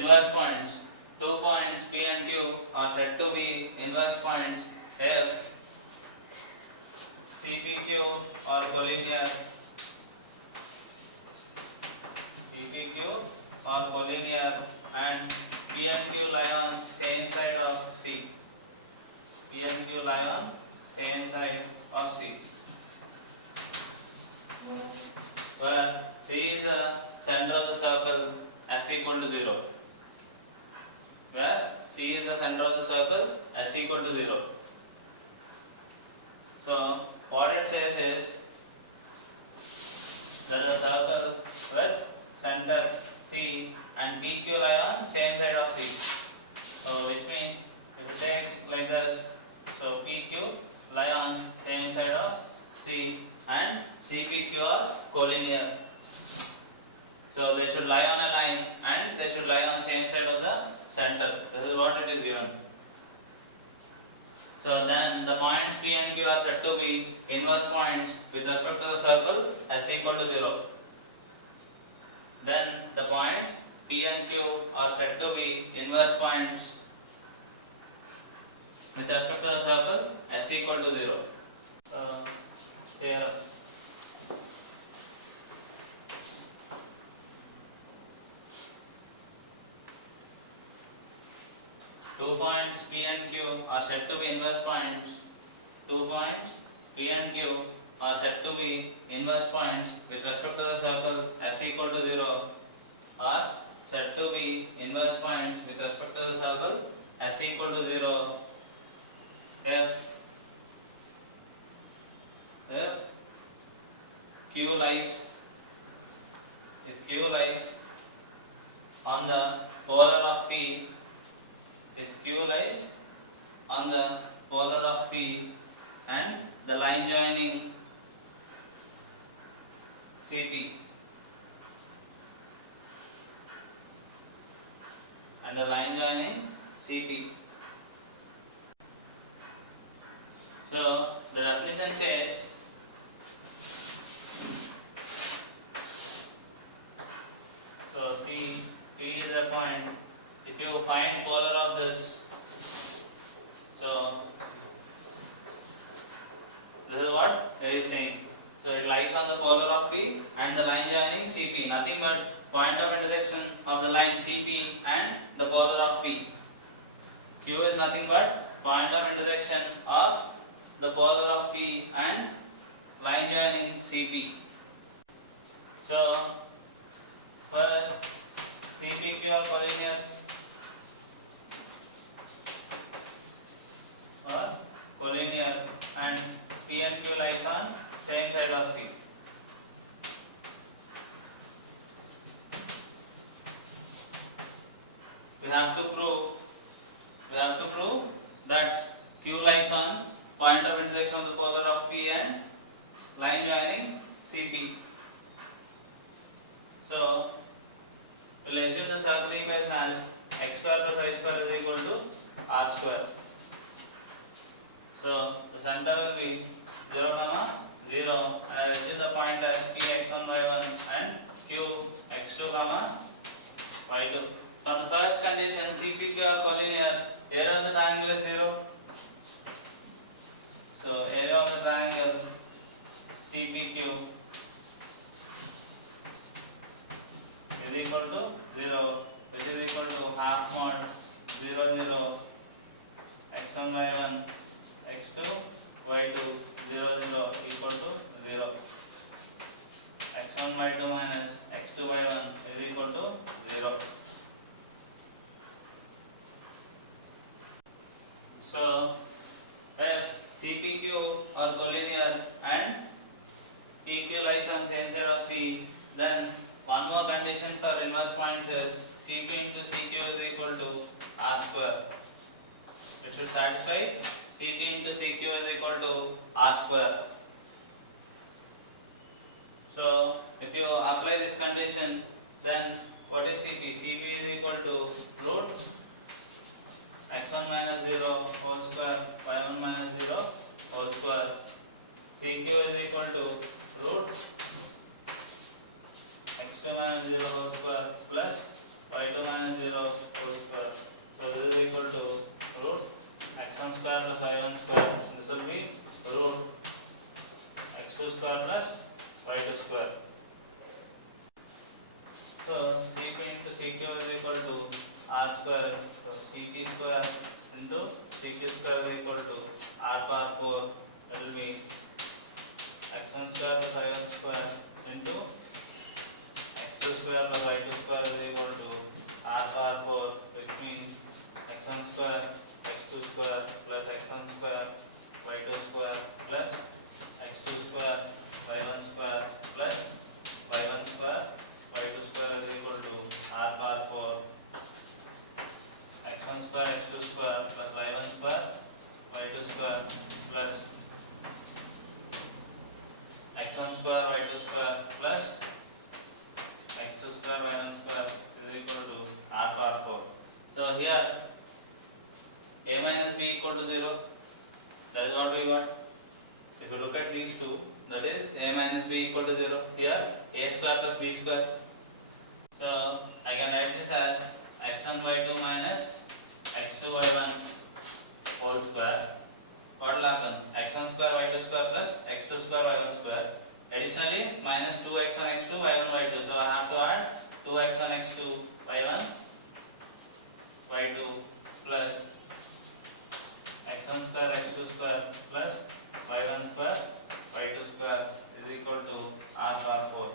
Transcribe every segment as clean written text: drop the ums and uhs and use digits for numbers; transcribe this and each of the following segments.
inverse points. 2 points P and Q are said to be inverse points if CPQ are collinear. CPQ are collinear and P and Q lie on same side of C. P and Q lie on same side of C. Where C is the center of the circle S equal to 0. Where C is the center of the circle S equal to 0. So what it says is there is a circle with center C and PQ lie on same side of C. So which means if you take like this, so PQ lie on same side of C and CPQ are collinear. So they should lie on a line and they should lie on same side of the center. This is what it is given. So then the points P and Q are said to be inverse points with respect to the circle S equal to 0. Then the points P and Q are said to be inverse points with respect to the circle S equal to 0. Here 2 points P and Q are said to be inverse points. 2 points P and Q are said to be inverse points with respect to the circle S equal to 0 are said to be inverse points with respect to the circle S equal to 0 if Q lies on the polar of P, if Q lies on the polar of P and the line joining CP and the line joining CP. So the definition says P is a point. If you find polar of this, so this is what it is saying. So it lies on the polar of P and the line joining CP. Nothing but point of intersection of the line CP and the polar of P. Q is nothing but point of intersection of the polar of P and line joining CP. So first CPQ are collinear and P and Q lies on same side of C. We have to prove that Q lies on point of intersection of the polar of P and line joining CP. So we will assume the circle equation as x square plus y square is equal to r square. So the center will be 0, 0 and I will choose the point as P x1 y1 and Q x2, y2. From the first condition CPQ are collinear, area of the triangle is 0. So area of the triangle CPQ is equal to 0, which is equal to half mod 0, 0 x1 y1 x2 y2 0, 0 equal to 0. x1 y2 minus x2 y1 is equal to 0. So if CPQ are collinear and PQ lies on same side of C, then one more condition for inverse points is CP into CQ is equal to R square. It should satisfy CP into CQ is equal to R square. So if you apply this condition, then what is CP? CP is equal to root x1 minus 0 whole square y1 minus 0 whole square. CQ is equal to root x2 minus 0 whole square plus y2 minus 0 r square, so cp square into cq square is equal to r power 4, that will be x1 square plus y1 square into x2 square plus y2 square is equal to r power 4, which means x1 square x2 square plus x1 square y2 square plus x2 square y1 square plus y1 square y2 square is equal to r power 4, x1 square x2 square plus y1 square y2 square plus x1 square y2 square plus x2 square y1 square is equal to r power 4. So here a minus b equal to 0, that is what we got. If you look at these two, that is a minus b equal to 0. Here a square plus b square. So I can write this as x1 y2 minus x2 y1 whole square. What will happen? x1 square y2 square plus x2 square y1 square. Additionally, minus 2x1 x2 y1 y2. So I have to add 2x1 x2 y1 y2 plus x1 square x2 square plus y1 square y2 square is equal to r power 4.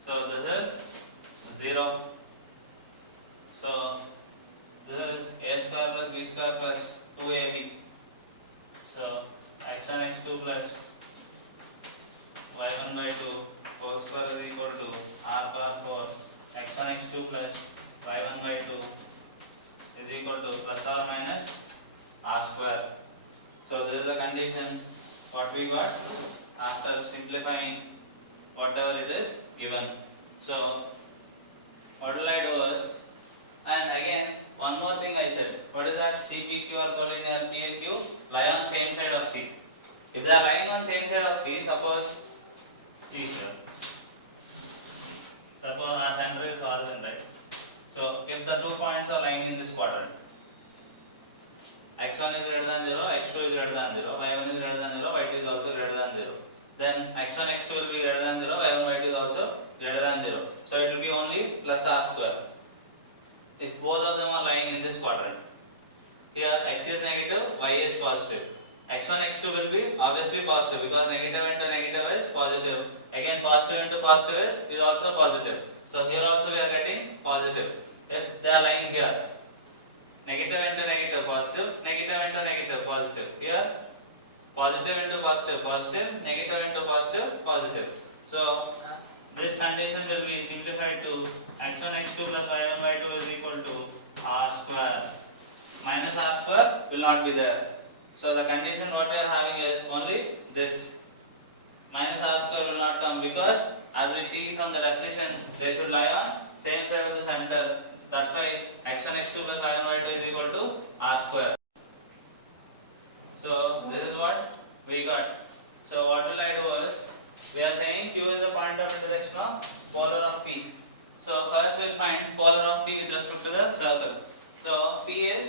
So this is 0. So this is a square plus b square plus 2ab. So x1 x2 plus y1 by 2 whole square is equal to r power 4, x1 x2 plus y1 by 2 is equal to plus or minus r square. So this is the condition what we got after simplifying whatever it is given. So what will I do is, and again one more thing I said, what is that? CPQ or collinear PQ lie on same side of C. If they are lying on same side of C, suppose C here. Suppose our center is horizon, right? So if the 2 points are lying in this quadrant, x1 is greater than 0, x2 is greater than 0, y1 is greater than 0, y2 is also greater than 0. Then x1, x2 will be greater than 0, y1, y2 is also greater than 0. So it will be only plus r square if both of them are lying in this quadrant. Here x is negative, y is positive. x1, x2 will be obviously positive because negative into negative is positive. Again positive into positive is also positive. So here also we are getting positive. If they are lying here, negative into negative positive, negative into negative positive. Here positive into positive positive, negative into positive positive. So this condition will be simplified to x1 x2 plus y1 y2 is equal to r square. Minus r square will not be there. So the condition what we are having is only this. Minus r square will not come because as we see from the definition, they should lie on same side of the center. That's why x1 x2 plus y1 y2 is equal to r square. So this is what we got. So what will I do is, we are saying Q is the point of intersection of polar of P. So first we will find polar of P with respect to the circle. So P is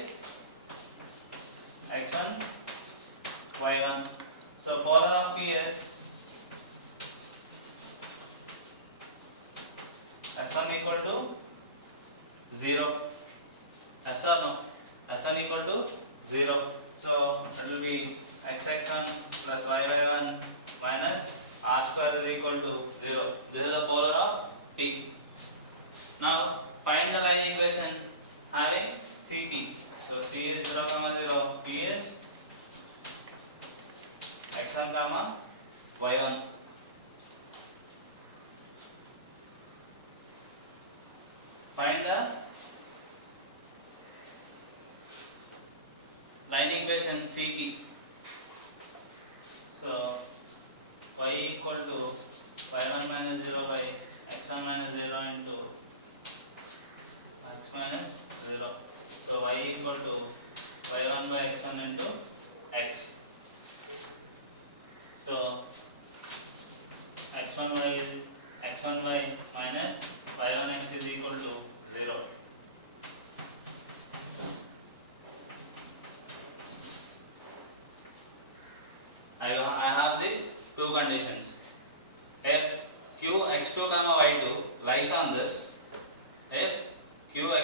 x1 y1. So polar of P is s1 equal to 0. S or no? S1 equal to 0. So it will be x1 plus y1 minus r square is equal to 0. This is the polar of P. Now find the line equation having CP. So C is 0, 0. P is x1, y1. Find the line equation CP. So y equal to y1 minus 0 by x1 minus 0 into x minus 0. So y equal to y1 by x1 into x. So x1y is x1y minus y1x is equal to 0.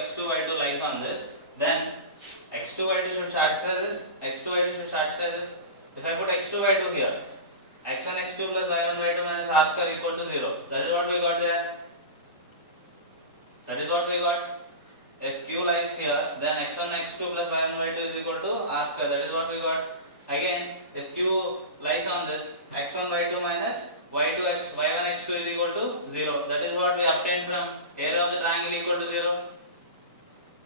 x2 y2 lies on this, then x2 y2 should satisfy this, x2 y2 should satisfy this. If I put x2 y2 here, x1 x2 plus y1 y2 minus r square equal to 0. That is what we got there. That is what we got. If q lies here, then x1 x2 plus y1 y2 is equal to r square. That is what we got. Again, if q lies on this, x1 y2 minus y2 x y1 x2 is equal to 0. That is what we obtained from area of the triangle equal to 0.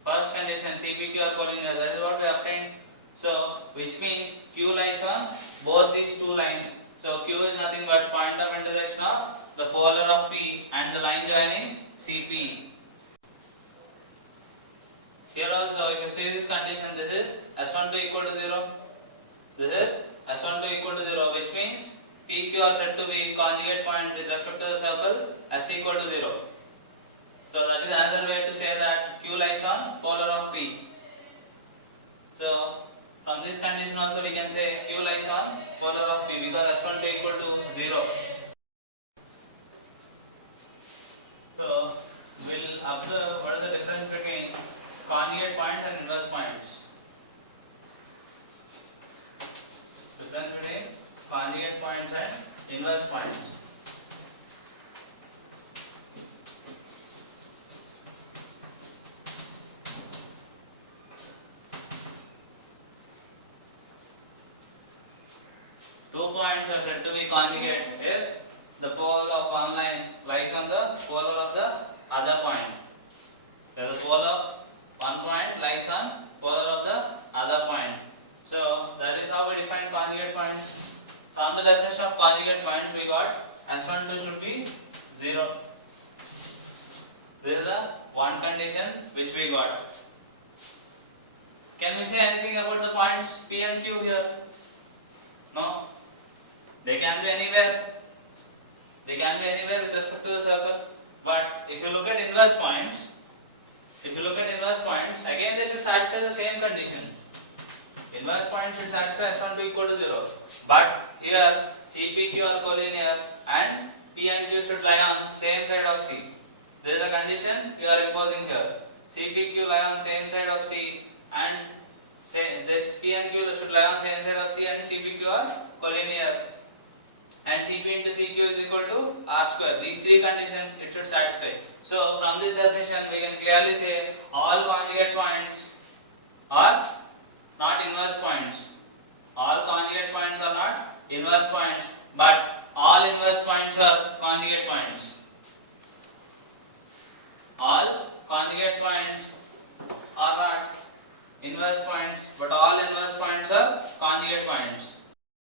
First condition, CPQ are collinear. That is what we obtained. So, which means q lies on both these two lines. So, q is nothing but point of intersection of the polar of P and the line joining CP. Here also, if you see this condition, this is S12 equal to 0. This is S12 equal to 0, which means PQ are said to be conjugate point with respect to the circle S equal to 0. So that is another way to say that Q lies on polar of P. So from this condition also we can say Q lies on polar of P because S12 equal to 0. So we'll observe what is the difference between conjugate points and inverse points. Difference between conjugate points and inverse points. Two points are said to be conjugate if the pole of one line lies on the polar of the other point. So the pole of one point lies on polar of the other point. So that is how we define conjugate points. From the definition of conjugate point, we got S12 should be 0. This is the one condition which we got. Can we say anything about the points P and Q here? No. They can be anywhere. They can be anywhere with respect to the circle. But if you look at inverse points, again they should satisfy the same condition. Inverse points should satisfy S12 equal to 0. But here CPQ are collinear and P and Q should lie on same side of C. There is a condition you are imposing here. CPQ lie on same side of C and this P and Q should lie on same side of C and CPQ are collinear. And CP into CQ is equal to R square. These three conditions it should satisfy. So from this definition we can clearly say all conjugate points are not inverse points. All conjugate points are not inverse points, but all inverse points are conjugate points. All conjugate points are not inverse points, but all inverse points are conjugate points.